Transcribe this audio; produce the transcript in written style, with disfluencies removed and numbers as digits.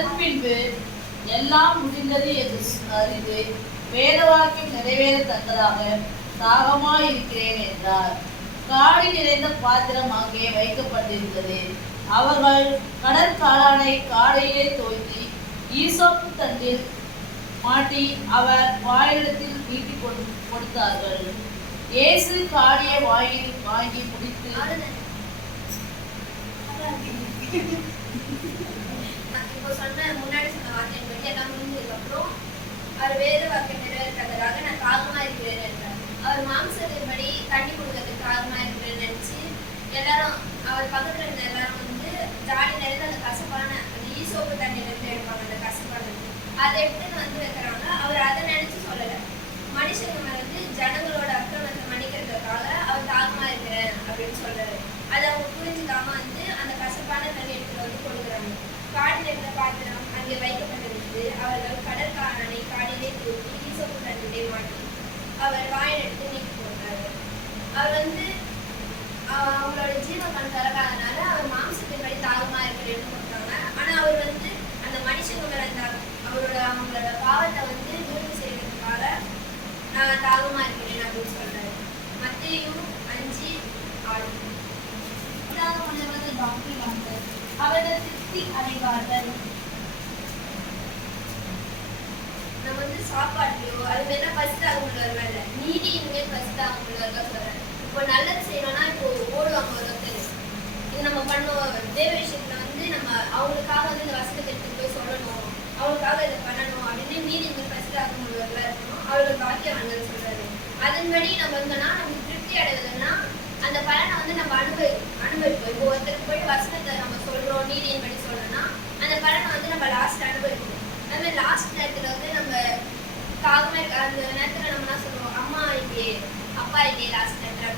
அதன் பின்பு எல்லாம் முடிந்தது என்று அறிந்து வேதவாக்கியம் நிறைவேறத்தக்கதாக தாகமாயிருக்கிறேன் என்றார். காடி நிறைந்த பாத்திரம் அங்கே வைக்கப்பட்டிருந்தது. அவர்கள் கடற்காளானை காடையிலே தோய்த்து ஈசோப்பு தண்டில் மாட்டி அவர் வாயிடத்தில் நீட்டி கொடுத்தார்கள். இயேசு காடியை வாங்கி முடித்து முன்னாடி சொன்ன வார்த்தையின்படி எல்லாம் முடிஞ்சதுக்கு அப்புறம் அவர் வேத வாக்கியம் நிறைவேற்றதாக நான் தாகமா இருக்கிறேன் என்றார். அவர் மாம்சத்தின்படி தண்ணி கொடுக்கறதுக்கு தாகமா இருக்கிறேன்னு நினைச்சு எல்லாரும் அவர் பக்கத்துல இருந்த எல்லாரும் வந்து ஜாடி நிறைந்த அந்த கசப்பான அந்த ஈசோப்பு தண்ணி இருந்து எடுப்பாங்க, அந்த கசப்பான அதை எடுத்துன்னு வந்து வைக்கிறாங்க. அவர் அதை நினைச்சு சொல்லல, மனுஷங்க வந்து ஜனங்களோட அக்கிரமத்தை மன்னிக்கிறதுக்காக அவர் தாகமா இருக்கிறேன் அப்படின்னு சொல்றாரு. அதை அவங்க புரிஞ்சுக்காம வந்து அந்த கசப்பான தண்ணி எடுத்துட்டு வந்து கொடுக்குறாங்க. காடியில் இருந்த பாத்திரம் அங்கே வைக்கப்பட்டிருந்தது. அவர்கள் கடற்காரனை காடியிலே தூக்கி ஈசோப்பு தண்ணியிலே மாட்டி அவர் வாயில் எடுத்து நீக்கி போட்டாரு. அவர் வந்து அவங்களோட ஜீவகன் திறக்காதனால அவர் மாம்சத்தின்படி தாகமா இருக்கிறேன்னு சொல்றாங்க. ஆனா அவர் வந்து அந்த மனுஷங்க மேல அவங்களோட பாவத்தை வந்து நிவர்த்தி செய்யறதுக்காக நான் தாகமா இருக்கிறேன் அப்படின்னு சொல்றாரு. மத்தேயு 5:6. வாங்கி வந்து அவர்கள் திருப்தி அடைவார்கள். நம்ம வந்து சாப்பாட்டுலையோ அது மாதிரிலாம் ஃபர்ஸ்ட் ஆக முடியல, நீதி இனிமேல் ஃபர்ஸ்ட் ஆக முடியல சொல்றேன். இப்போ நல்லது செய்யணும்னா இப்போ ஓடுவாங்க ஒருத்தர், இது நம்ம பண்ணுவோம். தேவ விஷயத்துல வந்து நம்ம அவங்களுக்காக வந்து இந்த வசனத்தை எடுத்து போய் சொல்லணும், அவங்களுக்காக இதை பண்ணணும் அப்படின்னு நீதி இனிமேல் ஃபர்ஸ்ட் ஆக முடியல இருக்கணும். அவர்கள் பாக்கியவான்கள் சொல்றாரு. அதன்படி நம்ம இருந்தோம்னா நமக்கு திருப்தி அடைவதுன்னா அந்த பலனை வந்து நம்ம அனுபவிப்போம். இப்போ ஒருத்தருக்கு போய் வசனத்தை நம்ம சொல்றோம், நீதியின்படி சொல்றோம்னா அந்த பலனை வந்து நம்ம லாஸ்ட் அனுபவிப்போம். அது மாதிரி லாஸ்ட் நேரத்துல வந்து நம்ம தாகமா இருக்க அந்த நேரத்துல நம்ம என்ன சொல்லுவோம், அம்மா இல்லையே அப்பா இல்லையே லாஸ்ட் நேரத்துல